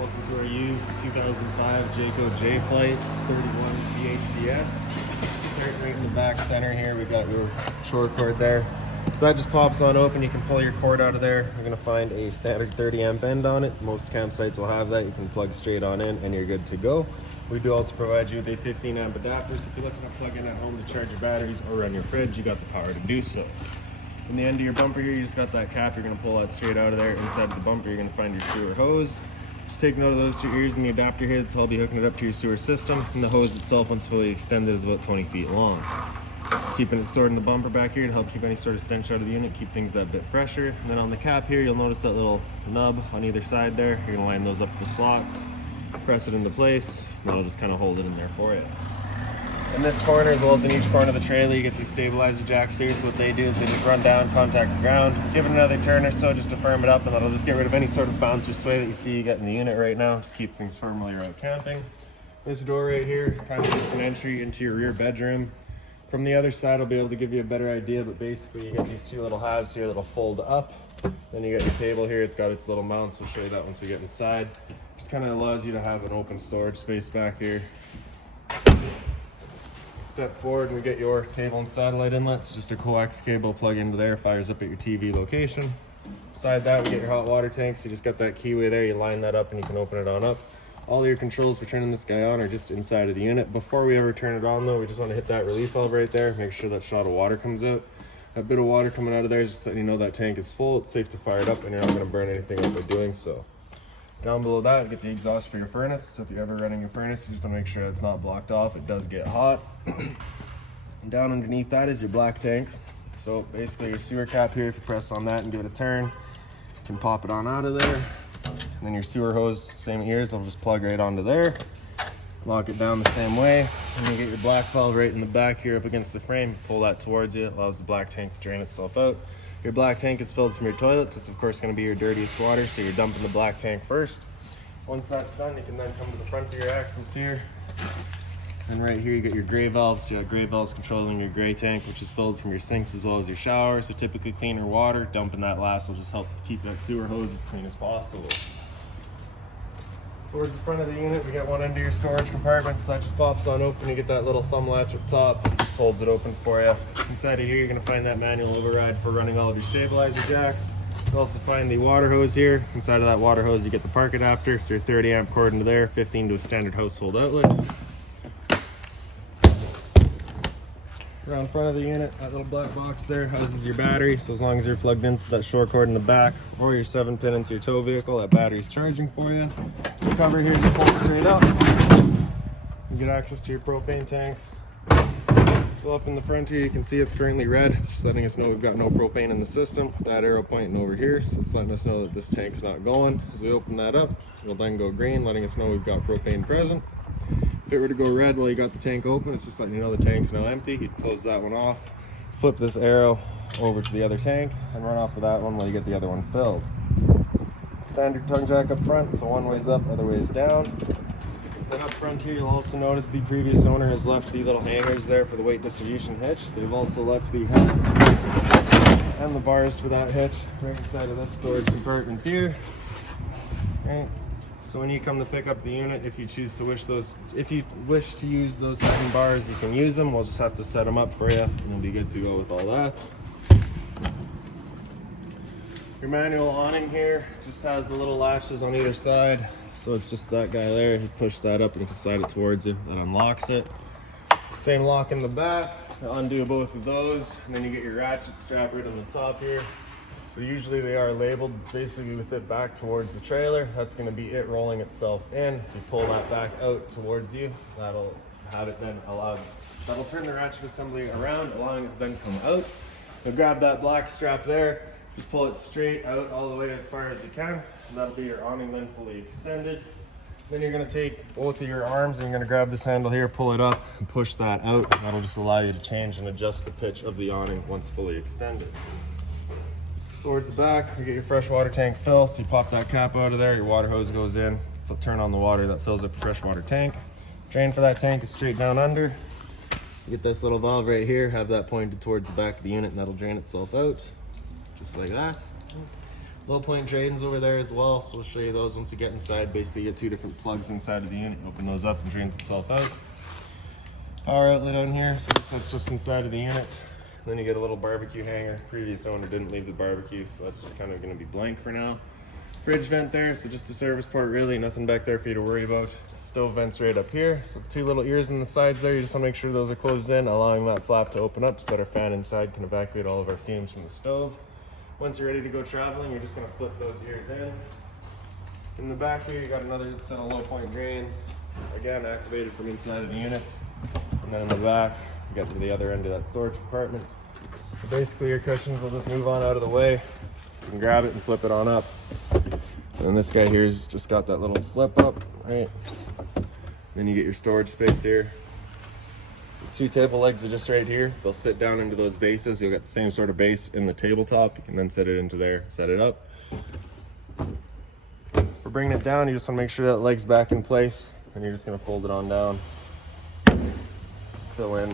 Welcome to our used 2005 Jayco J-Flight 31 VHDS. Right in the back center here, we've got your short cord there. So that just pops on open. You can pull your cord out of there. You're going to find a standard 30 amp end on it. Most campsites will have that. You can plug straight on in and you're good to go. We do also provide you with a 15 amp adapter. So if you're looking to plug in at home to charge your batteries or run your fridge, you got the power to do so. In the end of your bumper here, you just got that cap. You're going to pull that straight out of there. Inside the bumper, you're going to find your sewer hose. Just take note of those two ears and the adapter heads. I'll be hooking it up to your sewer system. And the hose itself, once fully extended, is about 20 feet long. Keeping it stored in the bumper back here to help keep any sort of stench out of the unit, keep things that bit fresher. And then on the cap here, you'll notice that little nub on either side there. You're going to line those up with the slots, press it into place, and that'll just kind of hold it in there for you. In this corner, as well as in each corner of the trailer, you get these stabilizer jacks here. So what they do is they just run down, contact the ground, give it another turn or so just to firm it up, and that'll just get rid of any sort of bounce or sway that you see you get in the unit right now. Just keep things firm while you're out camping. This door right here is kind of just an entry into your rear bedroom. From the other side, I'll be able to give you a better idea, but basically you get these two little halves here that'll fold up. Then you get your table here. It's got its little mounts. We'll show you that once we get inside. Just kind of allows you to have an open storage space back here. Step forward and we get your table and satellite inlets. Just a coax cable plug into there, fires up at your TV location. Beside that, we get your hot water tank. So you just got that keyway there. You line that up and you can open it on up. All your controls for turning this guy on are just inside of the unit. Before we ever turn it on though, we just want to hit that relief valve right there. Make sure that shot of water comes out. That bit of water coming out of there is just letting you know that tank is full. It's safe to fire it up and you're not going to burn anything up by doing so. Down below that, you get the exhaust for your furnace. So if you're ever running your furnace, you just want to make sure it's not blocked off. It does get hot. And down underneath that is your black tank. So basically your sewer cap here, if you press on that and give it a turn, you can pop it on out of there. And then your sewer hose, same ears, they'll just plug right onto there. Lock it down the same way. And you get your black valve right in the back here up against the frame. Pull that towards you, it allows the black tank to drain itself out. Your black tank is filled from your toilets. It's of course going to be your dirtiest water, so you're dumping the black tank first. Once that's done, you can then come to the front of your axles here. And right here you get your gray valves. So you have gray valves controlling your gray tank, which is filled from your sinks as well as your shower. So typically cleaner water, dumping that last will just help keep that sewer hose as clean as possible. Towards the front of the unit, we got one end of your storage compartment, so that just pops on open. You get that little thumb latch up top, just holds it open for you. Inside of here, you're going to find that manual override for running all of your stabilizer jacks. You'll also find the water hose here. Inside of that water hose, you get the park adapter, so your 30 amp cord into there, 15 to a standard household outlet. Around front of the unit, that little black box there houses your battery. So as long as you're plugged into that short cord in the back or your 7-pin into your tow vehicle, that battery's charging for you. The cover here just pulls straight up. You get access to your propane tanks. So up in the front here, you can see it's currently red. It's just letting us know we've got no propane in the system. With that arrow pointing over here, so it's letting us know that this tank's not going. As we open that up, it'll then go green, letting us know we've got propane present. If it were to go red while you got the tank open, it's just letting you know the tank's now empty. You'd close that one off, flip this arrow over to the other tank, and run off of that one while you get the other one filled. Standard tongue jack up front, so one way's up, other way's down. Then up front here, you'll also notice the previous owner has left the little hangers there for the weight distribution hitch. They've also left the head and the bars for that hitch right inside of this storage compartment here. Okay. So when you come to pick up the unit, if you wish to use those second bars, you can use them. We'll just have to set them up for you, and you'll be good to go with all that. Your manual awning here just has the little latches on either side. So it's just that guy there. You push that up and you can slide it towards you. That unlocks it. Same lock in the back. You undo both of those, and then you get your ratchet strap right on the top here. So usually they are labeled basically with it back towards the trailer. That's going to be it rolling itself in. You pull that back out towards you. That'll have it then that'll turn the ratchet assembly around, allowing it to then come out. You'll grab that black strap there, just pull it straight out all the way as far as you can. And that'll be your awning then fully extended. Then you're going to take both of your arms and you're going to grab this handle here, pull it up and push that out. That'll just allow you to change and adjust the pitch of the awning once fully extended. Towards the back, you get your fresh water tank fill. So you pop that cap out of there, your water hose goes in, turn on the water, that fills up your fresh water tank. Drain for that tank is straight down under. You get this little valve right here, have that pointed towards the back of the unit, and that'll drain itself out, just like that. Low point drains over there as well, so we'll show you those once you get inside. Basically, you get 2 different plugs inside of the unit. You open those up and drains itself out. Power outlet on here, so that's just inside of the unit. Then you get a little barbecue hanger. Previous owner didn't leave the barbecue, so that's just kind of going to be blank for now. Fridge vent there, so just a service port really, nothing back there for you to worry about. Stove vents right up here, so 2 little ears in the sides there. You just want to make sure those are closed in, allowing that flap to open up so that our fan inside can evacuate all of our fumes from the stove. Once you're ready to go traveling, you're just going to flip those ears in. In the back here, you got another set of low point drains, again activated from inside of the unit. And then in the back, you get to the other end of that storage compartment. So basically your cushions will just move on out of the way. You can grab it and flip it on up. And then this guy here's just got that little flip up, right? Then you get your storage space here. 2 table legs are just right here. They'll sit down into those bases. You'll get the same sort of base in the tabletop. You can then set it into there, set it up. For bringing it down, you just want to make sure that leg's back in place, and you're just going to fold it on down. Fill in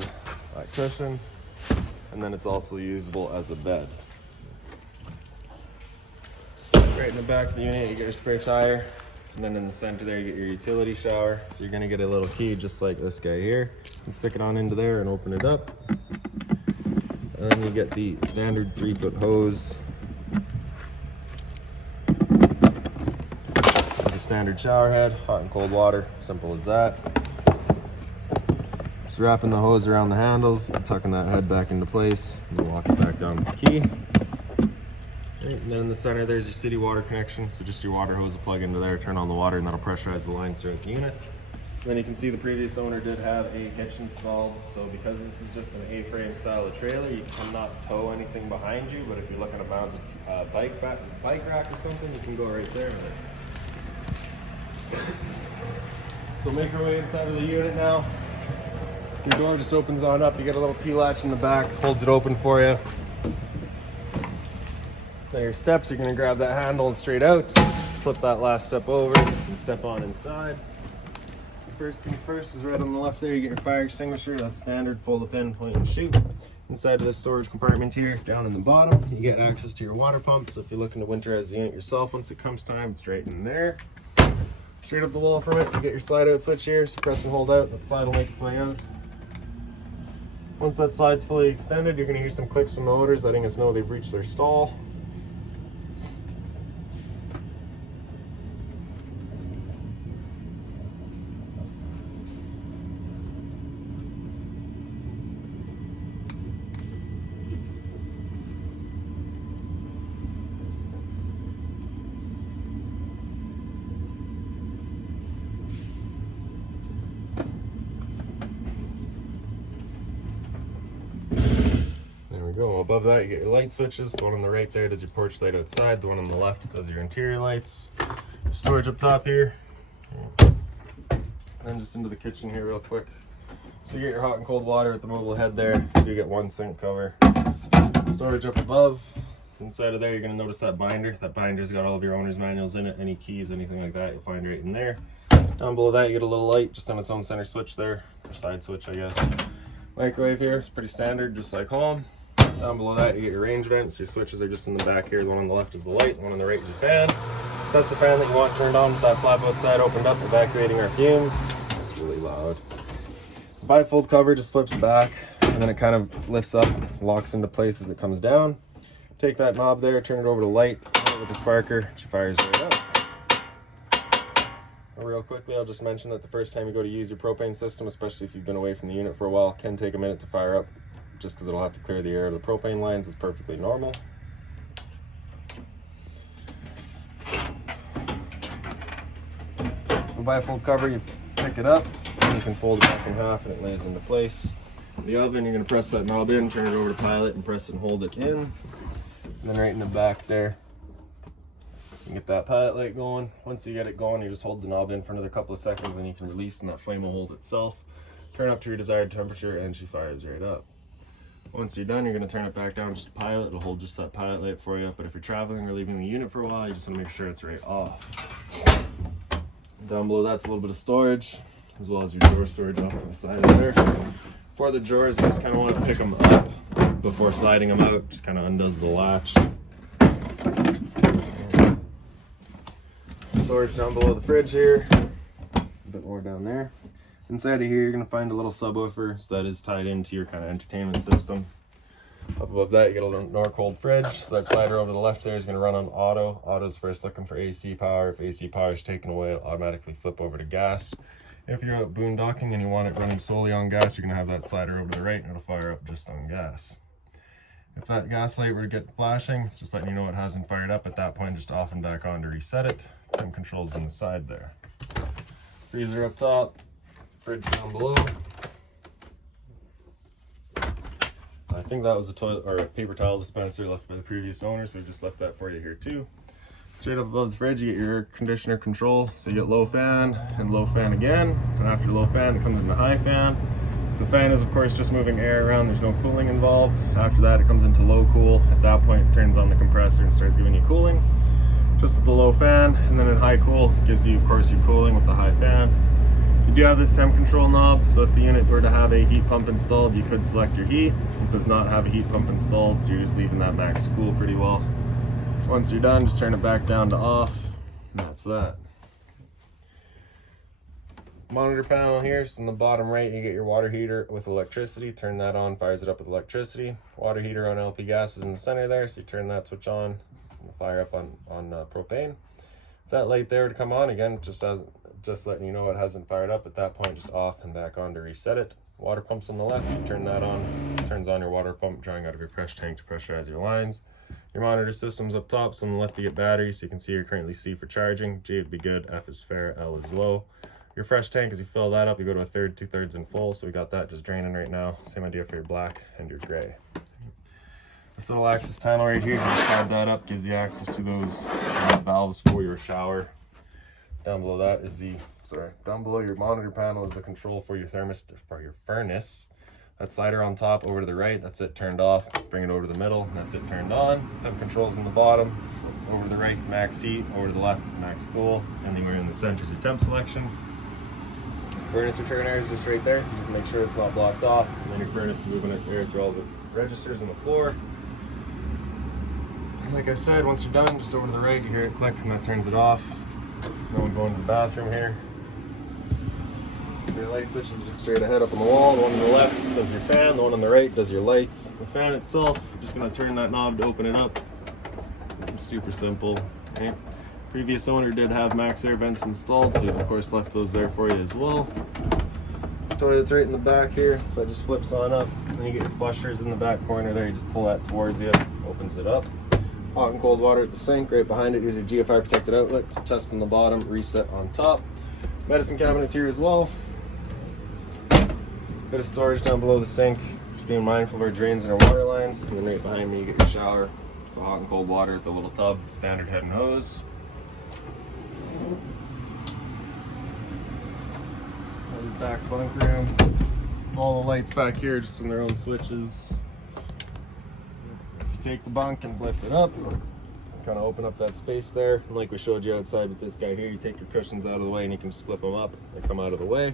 that cushion, and then it's also usable as a bed. Right in the back of the unit, you get your spare tire, and then in the center there, you get your utility shower. So you're gonna get a little key just like this guy here, and stick it on into there and open it up. And then you get the standard 3-foot hose, the standard shower head, hot and cold water, simple as that. Just wrapping the hose around the handles, tucking that head back into place, and then walk it back down with the key. Right, and then in the center, there's your city water connection. So just your water hose will plug into there, turn on the water, and that'll pressurize the lines throughout the unit. Then you can see the previous owner did have a hitch installed. So because this is just an A-frame style of trailer, you cannot tow anything behind you. But if you're looking to mount a bike rack or something, you can go right there. So make our way inside of the unit now. Your door just opens on up. You get a little T-latch in the back, holds it open for you. Now your steps, you're going to grab that handle and straight out, flip that last step over, and step on inside. First things first is right on the left there, you get your fire extinguisher. That's standard, pull the pin, point and shoot. Inside of this storage compartment here, down in the bottom, you get access to your water pump. So if you're looking to winterize the unit yourself, once it comes time, it's right in there. Straight up the wall from it, you get your slide out switch here, so press and hold out, that slide will make its way out. Once that slide's fully extended, you're going to hear some clicks from the motors letting us know they've reached their stall. Go above that, you get your light switches. The one on the right there does your porch light outside. The one on the left does your interior lights. Storage up top here. And then just into the kitchen here real quick. So you get your hot and cold water at the mobile head there. You get 1 sink cover. Storage up above. Inside of there, you're going to notice that binder. That binder's got all of your owner's manuals in it. Any keys, anything like that, you'll find right in there. Down below that, you get a little light just on its own center switch there. Or side switch, I guess. Microwave here. It's pretty standard, just like home. Down below that, you get your range vents. Your switches are just in the back here. The one on the left is the light, the one on the right is your fan. So that's the fan that you want turned on with that flap outside opened up, evacuating our fumes. It's really loud. The bifold cover just slips back, and then it kind of lifts up, locks into place as it comes down. Take that knob there, turn it over to light, with the sparker, it fires right up. Real quickly, I'll just mention that the first time you go to use your propane system, especially if you've been away from the unit for a while, can take a minute to fire up. Just because it'll have to clear the air of the propane lines. It's perfectly normal. The bifold cover, you pick it up, and you can fold it back in half and it lays into place. The oven, you're going to press that knob in, turn it over to pilot, and press and hold it in. And then right in the back there, you can get that pilot light going. Once you get it going, you just hold the knob in for another couple of seconds and you can release and that flame will hold itself. Turn up to your desired temperature and she fires right up. Once you're done, you're going to turn it back down just to pilot. It'll hold just that pilot light for you. But if you're traveling or leaving the unit for a while, you just want to make sure it's right off. Down below that's a little bit of storage, as well as your drawer storage off to the side of there. For the drawers, you just kind of want to pick them up before sliding them out. Just kind of undoes the latch. storage down below the fridge here. A bit more down there. Inside of here, you're gonna find a little subwoofer, so that is tied into your kind of entertainment system. Up above that, you get a little Norcold fridge. So that slider over to the left there is gonna run on auto. Auto's first looking for AC power. If AC power is taken away, it'll automatically flip over to gas. If you're out boondocking and you want it running solely on gas, you're gonna have that slider over to the right and it'll fire up just on gas. If that gas light were to get flashing, it's just letting you know it hasn't fired up. At that point, just off and back on to reset it. Temp controls on the side there. Freezer up top, fridge down below. I think that was a toilet or a paper towel dispenser left by the previous owner, so we just left that for you here too. Straight up above the fridge, you get your air conditioner control. So you get low fan and low fan again. And after low fan, it comes into high fan. So the fan is, of course, just moving air around. There's no cooling involved. After that, it comes into low cool. At that point, it turns on the compressor and starts giving you cooling. Just with the low fan. And then in high cool, gives you, of course, your cooling with the high fan. You do have this temp control knob. So if the unit were to have a heat pump installed, you could select your heat. It does not have a heat pump installed, so you're just leaving that max cool pretty well. Once you're done, just turn it back down to off, and that's that. Monitor panel here, so in the bottom right, you get your water heater with electricity. Turn that on, fires it up with electricity. Water heater on LP gas is in the center there, so you turn that switch on, and fire up on propane. If that light there would come on, again, just letting you know it hasn't fired up. At that point, just off and back on to reset it. Water pump's on the left, you turn that on, it turns on your water pump, drawing out of your pressure tank to pressurize your lines. Your monitor system's up top, so on the left you get batteries, so you can see you're currently C for charging, G would be good, F is fair, L is low. Your fresh tank, as you fill that up, you go to a third, 2/3 and full, so we got that just draining right now. Same idea for your black and your gray. This little access panel right here, you can slide that up, gives you access to those valves for your shower. Down below that is down below your monitor panel is the control for your thermostat, for your furnace. That slider on top over to the right, that's it turned off. Bring it over to the middle, and that's it turned on. Temp controls in the bottom. So over to the right is max heat, over to the left is max cool. Anywhere in the center is your temp selection. Furnace return air is just right there, so you just make sure it's not blocked off. And then your furnace is moving its air through all the registers on the floor. And like I said, once you're done, just over to the right, you hear it click, and that turns it off. No one going to the bathroom here. Your light switches are just straight ahead up on the wall. The one on the left does your fan, the one on the right does your lights. The fan itself, you're just gonna turn that knob to open it up. It's super simple. Okay. Previous owner did have max air vents installed, so we've of course left those there for you as well. Toilet's right in the back here, so it just flips on up. Then you get your flushers in the back corner there. You just pull that towards you, opens it up. Hot and cold water at the sink. Right behind it is your GFI protected outlet. Test on the bottom, reset on top. Medicine cabinet here as well. Bit of storage down below the sink. Just being mindful of our drains and our water lines. And then right behind me you get your shower. It's a hot and cold water at the little tub, standard head and hose. There's back bunk room. All the lights back here just on their own switches. If you take the bunk and lift it up, kind of open up that space there. And like we showed you outside with this guy here, you take your cushions out of the way and you can just flip them up. They come out of the way.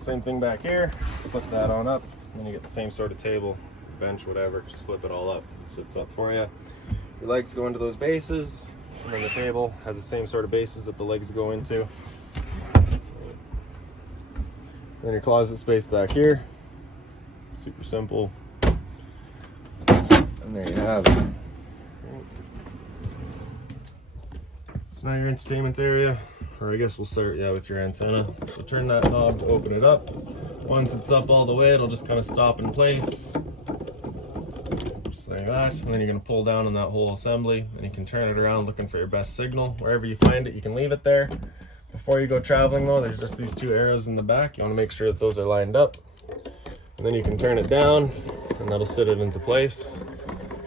Same thing back here, flip that on up, and then you get the same sort of table, bench, whatever, just flip it all up. It sits up for you. Your legs go into those bases, and then the table has the same sort of bases that the legs go into. Then your closet space back here, super simple. And there you have it. So now your entertainment area. Or I guess we'll start, with your antenna. So turn that knob to open it up. Once it's up all the way, it'll just kind of stop in place. Just like that. And then you're gonna pull down on that whole assembly, and you can turn it around looking for your best signal. Wherever you find it, you can leave it there. Before you go traveling though, there's just these two arrows in the back. You wanna make sure that those are lined up. And then you can turn it down, and that'll sit it into place.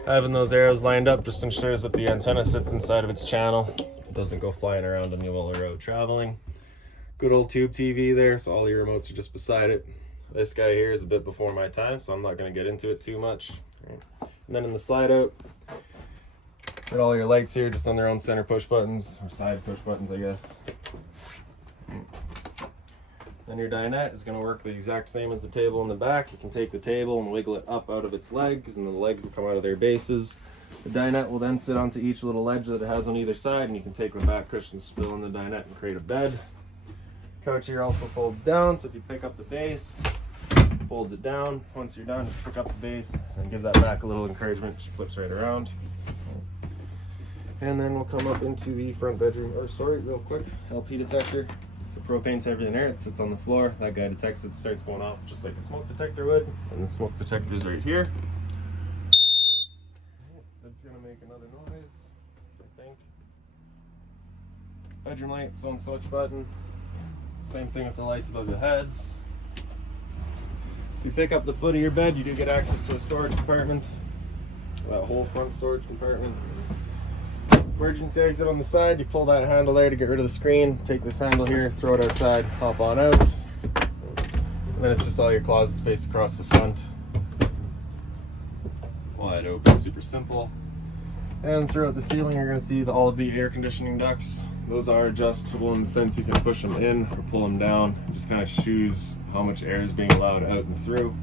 Having those arrows lined up just ensures that the antenna sits inside of its channel. Doesn't go flying around on you while you're out traveling. Good old tube TV there, so all your remotes are just beside it. This guy here is a bit before my time, so I'm not going to get into it too much. And then in the slide out, got all your lights here just on their own center push buttons, or side push buttons, I guess. Then your dinette is going to work the exact same as the table in the back. You can take the table and wiggle it up out of its legs, and the legs will come out of their bases. The dinette will then sit onto each little ledge that it has on either side, and you can take the back cushions, fill in the dinette, and create a bed. Couch here also folds down, so if you pick up the base, folds it down. Once you're done, just pick up the base and give that back a little encouragement. She flips right around. And then we'll come up into the front bedroom, or sorry, real quick, LP detector. So propane's everything there, it sits on the floor. That guy detects it, starts going off just like a smoke detector would. And the smoke detector is right here. That's gonna make another noise, I think. Bedroom lights on switch button. Same thing with the lights above the heads. If you pick up the foot of your bed, you do get access to a storage compartment. That whole front storage compartment. Emergency exit on the side, you pull that handle there to get rid of the screen. Take this handle here, throw it outside, hop on out. And then it's just all your closet space across the front. Wide open, super simple. And throughout the ceiling, you're going to see all of the air conditioning ducts. Those are adjustable in the sense you can push them in or pull them down. It just kind of choose how much air is being allowed out and through.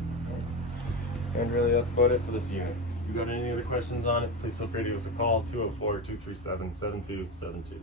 And really, that's about it for this unit. If you've got any other questions on it, please feel free to give us a call, 204-237-7272.